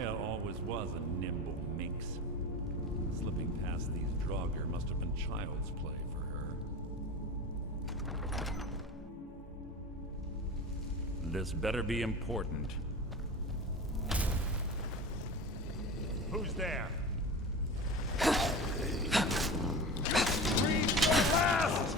Karliah always was a nimble minx. Slipping past these Draugr must have been child's play for her. This better be important. Who's there? Reach the last!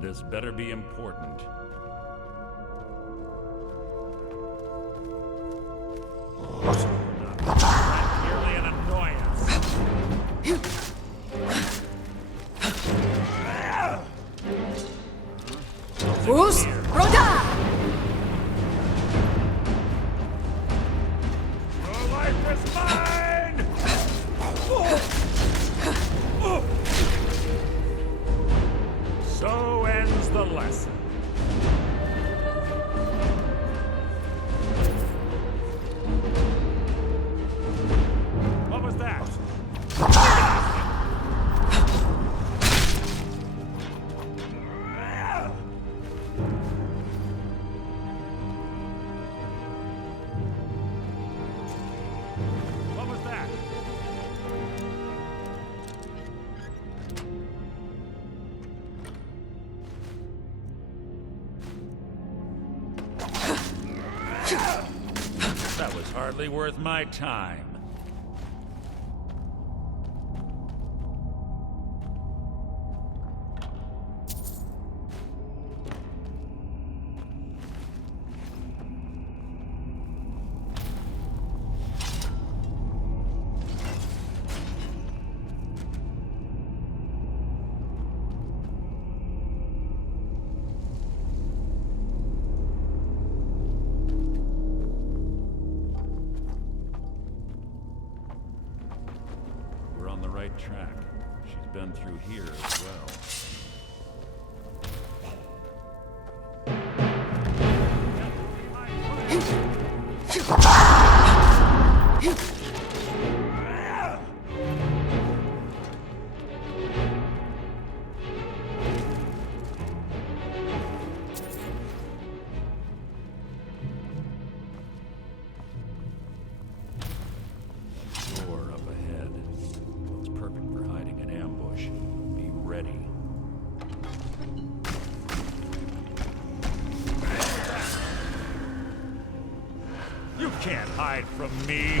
This better be important. Merely an annoyance. Who's Rhoda? Your life is mine! So ends the lesson. What was that? What was that? That was hardly worth my time. We're on the right track. She's been through here as well. Door up ahead. Looks perfect for hiding an ambush. Be ready. You can't hide from me!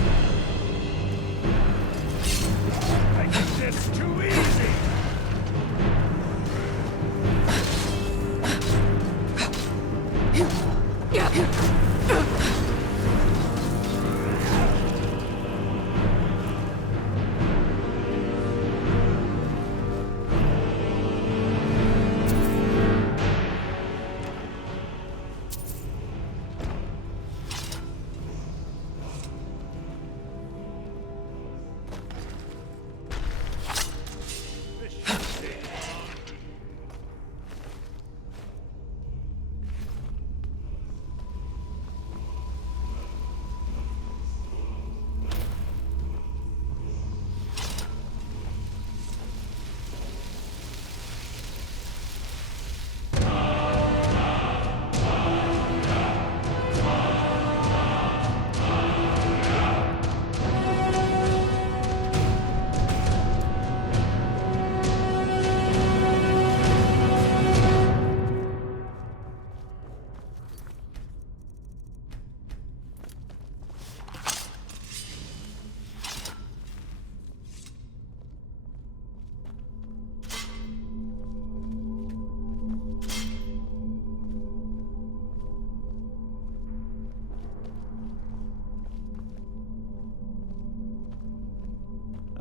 I think this too easy!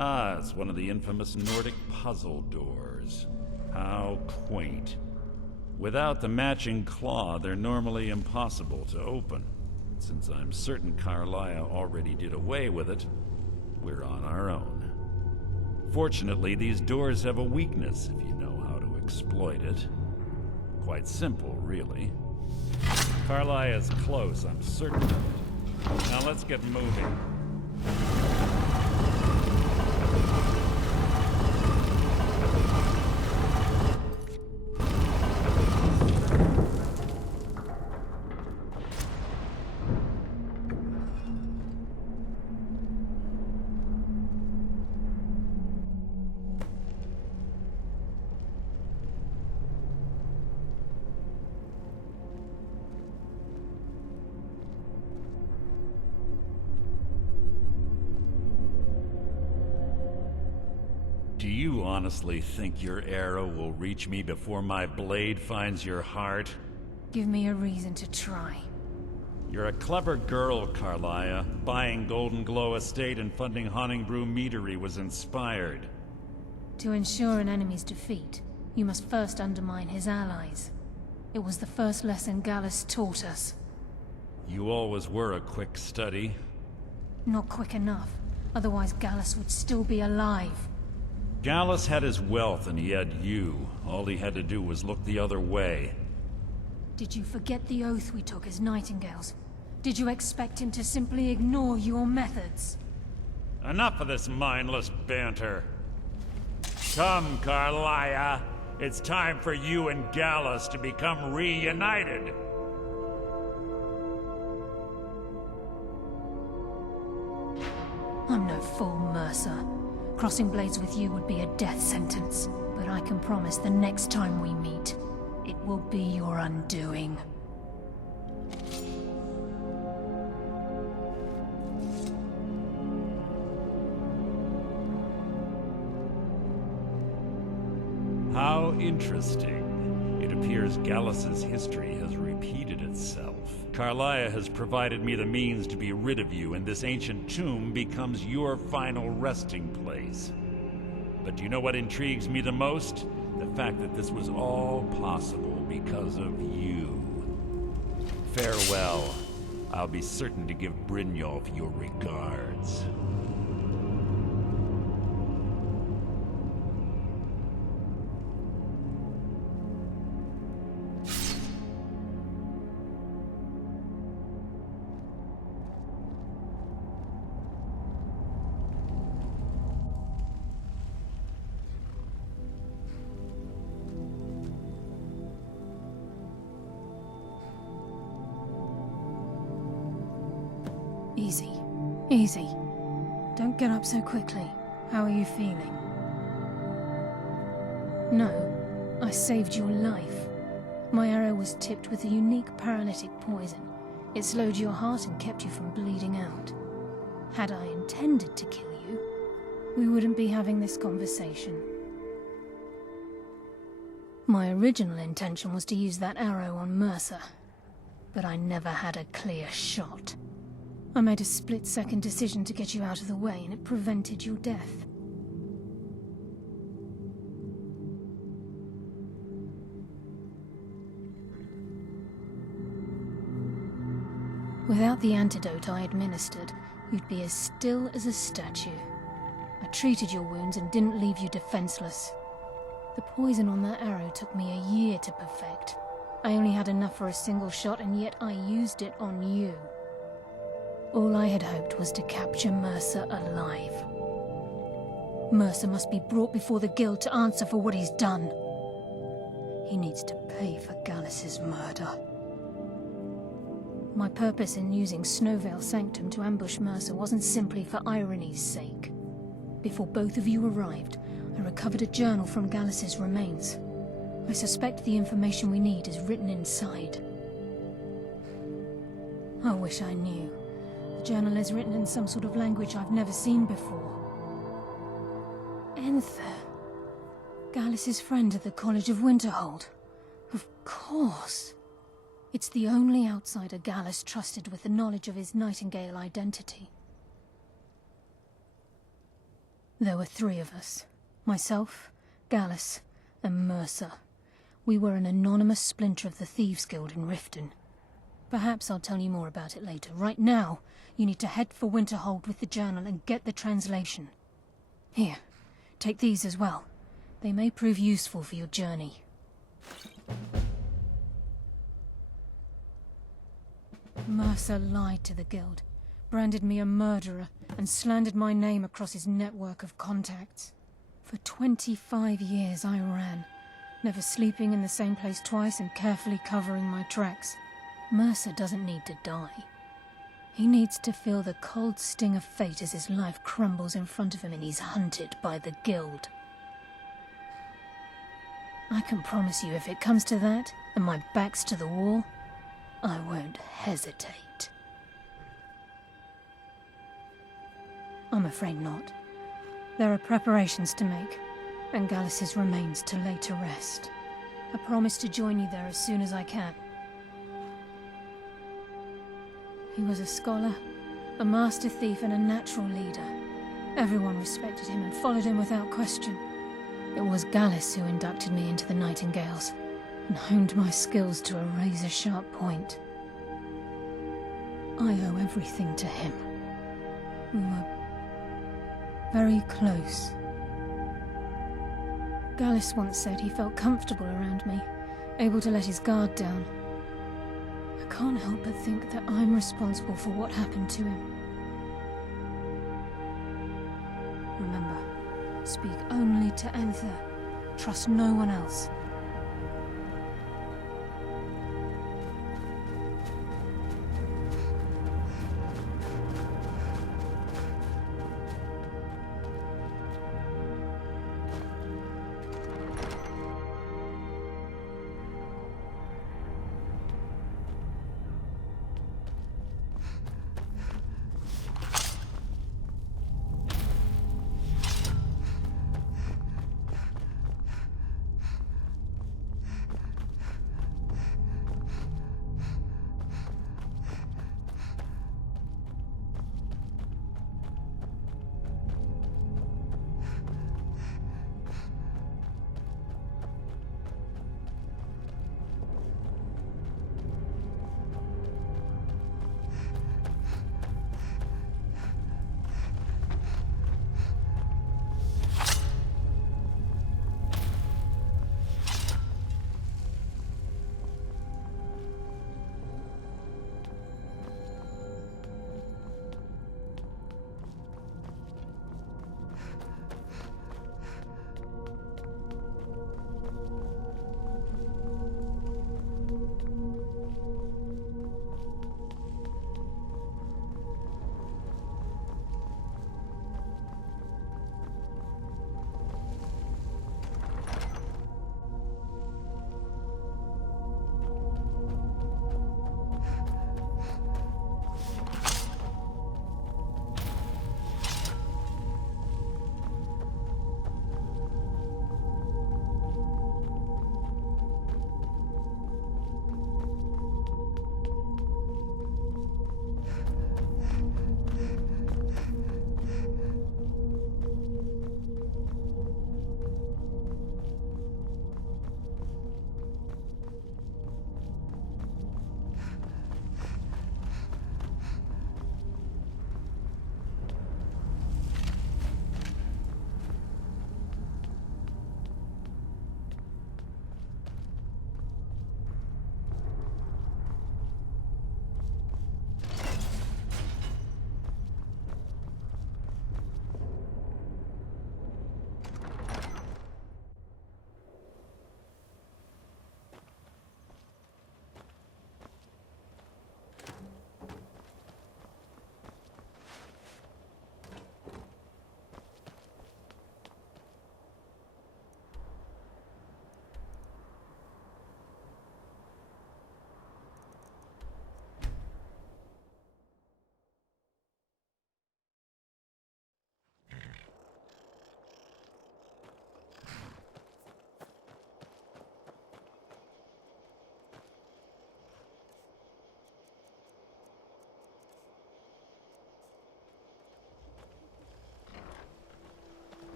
Ah, it's one of the infamous Nordic puzzle doors. How quaint. Without the matching claw, they're normally impossible to open. Since I'm certain Karliah already did away with it, we're on our own. Fortunately, these doors have a weakness if you know how to exploit it. Quite simple, really. Karliah is close, I'm certain of it. Now let's get moving. Do you honestly think your arrow will reach me before my blade finds your heart? Give me a reason to try. You're a clever girl, Karliah. Buying Golden Glow Estate and funding Haunting Brew Meadery was inspired. To ensure an enemy's defeat, you must first undermine his allies. It was the first lesson Gallus taught us. You always were a quick study. Not quick enough, otherwise Gallus would still be alive. Gallus had his wealth and he had you. All he had to do was look the other way. Did you forget the oath we took as Nightingales? Did you expect him to simply ignore your methods? Enough of this mindless banter. Come, Karliah. It's time for you and Gallus to become reunited. I'm no fool, Mercer. Crossing blades with you would be a death sentence, but I can promise the next time we meet, it will be your undoing. How interesting. It appears Gallus's history has repeated itself. Karliah has provided me the means to be rid of you, and this ancient tomb becomes your final resting place. But do you know what intrigues me the most? The fact that this was all possible because of you. Farewell. I'll be certain to give Brynjolf your regards. Easy. Easy. Don't get up so quickly. How are you feeling? No, I saved your life. My arrow was tipped with a unique paralytic poison. It slowed your heart and kept you from bleeding out. Had I intended to kill you, we wouldn't be having this conversation. My original intention was to use that arrow on Mercer, but I never had a clear shot. I made a split-second decision to get you out of the way, and it prevented your death. Without the antidote I administered, you'd be as still as a statue. I treated your wounds and didn't leave you defenseless. The poison on that arrow took me a year to perfect. I only had enough for a single shot, and yet I used it on you. All I had hoped was to capture Mercer alive. Mercer must be brought before the Guild to answer for what he's done. He needs to pay for Gallus's murder. My purpose in using Snowveil Sanctum to ambush Mercer wasn't simply for irony's sake. Before both of you arrived, I recovered a journal from Gallus's remains. I suspect the information we need is written inside. I wish I knew. The journal is written in some sort of language I've never seen before. Enther. Gallus's friend at the College of Winterhold. Of course. It's the only outsider Gallus trusted with the knowledge of his Nightingale identity. There were 3 of us. Myself, Gallus, and Mercer. We were an anonymous splinter of the Thieves' Guild in Riften. Perhaps I'll tell you more about it later. Right now, you need to head for Winterhold with the journal and get the translation. Here, take these as well. They may prove useful for your journey. Mercer lied to the Guild, branded me a murderer, and slandered my name across his network of contacts. For 25 years I ran, never sleeping in the same place twice and carefully covering my tracks. Mercer doesn't need to die. He needs to feel the cold sting of fate as his life crumbles in front of him and he's hunted by the Guild. I can promise you, if it comes to that, and my back's to the wall, I won't hesitate. I'm afraid not. There are preparations to make, and Gallus' remains to lay to rest. I promise to join you there as soon as I can. He was a scholar, a master thief, and a natural leader. Everyone respected him and followed him without question. It was Gallus who inducted me into the Nightingales, and honed my skills to a razor-sharp point. I owe everything to him. We were very close. Gallus once said he felt comfortable around me, able to let his guard down. I can't help but think that I'm responsible for what happened to him. Remember, speak only to Anther. Trust no one else.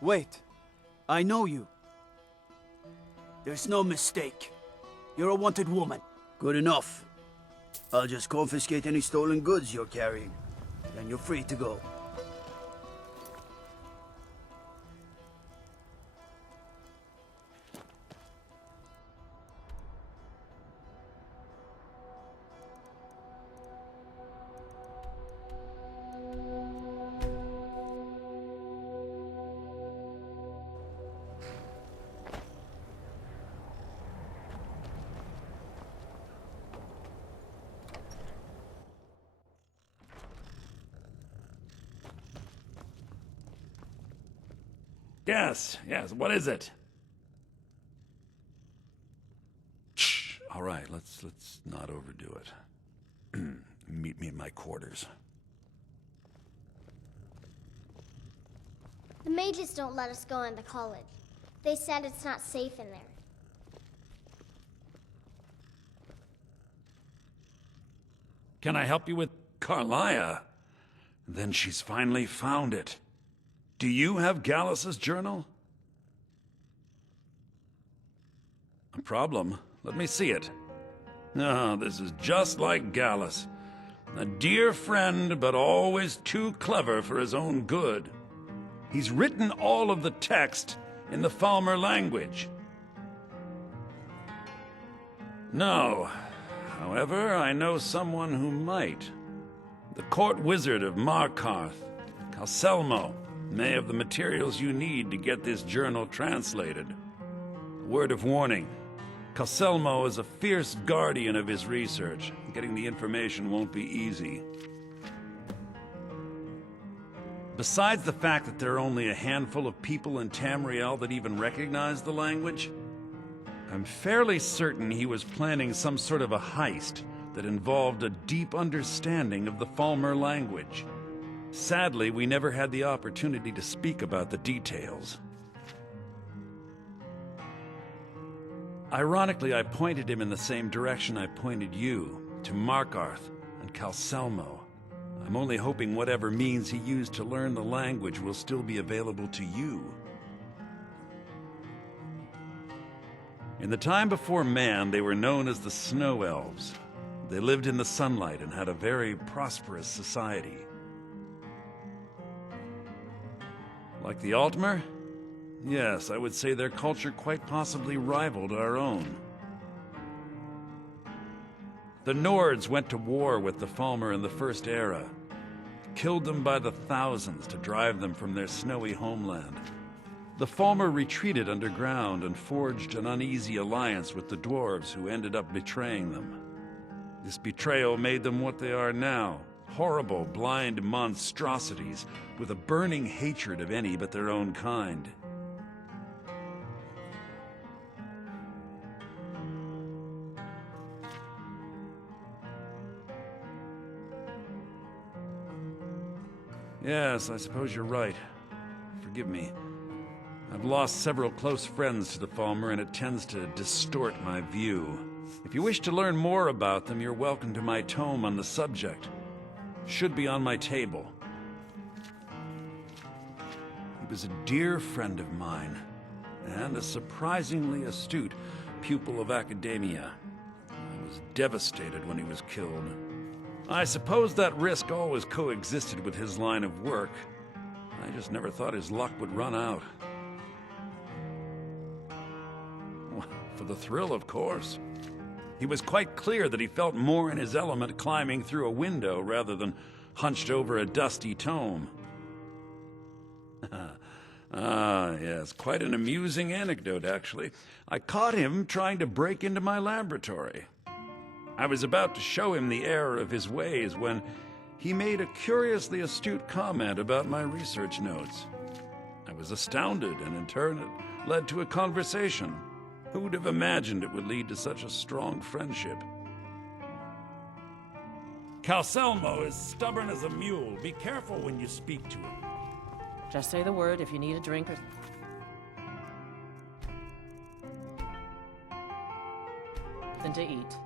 Wait. I know you. There's no mistake. You're a wanted woman. Good enough. I'll just confiscate any stolen goods you're carrying. Then you're free to go. Yes, what is it? Shh. All right, let's not overdo it. Meet me in my quarters. The mages don't let us go into college. They said it's not safe in there. Can I help you with Karliah? Then she's finally found it. Do you have Gallus's journal? A problem? Let me see it. No, this is just like Gallus. A dear friend, but always too clever for his own good. He's written all of the text in the Falmer language. No. However, I know someone who might. The court wizard of Markarth, Calselmo, may have the materials you need to get this journal translated. A word of warning. Calselmo is a fierce guardian of his research. Getting the information won't be easy. Besides the fact that there are only a handful of people in Tamriel that even recognize the language, I'm fairly certain he was planning some sort of a heist that involved a deep understanding of the Falmer language. Sadly, we never had the opportunity to speak about the details. Ironically, I pointed him in the same direction I pointed you, to Markarth and Calselmo. I'm only hoping whatever means he used to learn the language will still be available to you. In the time before man, they were known as the Snow Elves. They lived in the sunlight and had a very prosperous society. Like the Altmer? Yes, I would say their culture quite possibly rivaled our own. The Nords went to war with the Falmer in the First Era, killed them by the thousands to drive them from their snowy homeland. The Falmer retreated underground and forged an uneasy alliance with the dwarves who ended up betraying them. This betrayal made them what they are now. Horrible, blind monstrosities with a burning hatred of any but their own kind. Yes, I suppose you're right. Forgive me. I've lost several close friends to the Falmer, and it tends to distort my view. If you wish to learn more about them, you're welcome to my tome on the subject. Should be on my table. He was a dear friend of mine, and a surprisingly astute pupil of academia. I was devastated when he was killed. I suppose that risk always coexisted with his line of work. I just never thought his luck would run out. Well, for the thrill, of course. He was quite clear that he felt more in his element climbing through a window rather than hunched over a dusty tome. Yes, quite an amusing anecdote, actually. I caught him trying to break into my laboratory. I was about to show him the error of his ways when he made a curiously astute comment about my research notes. I was astounded, and in turn it led to a conversation. Who would have imagined it would lead to such a strong friendship? Calselmo is stubborn as a mule. Be careful when you speak to him. Just say the word if you need a drink or... Something to eat.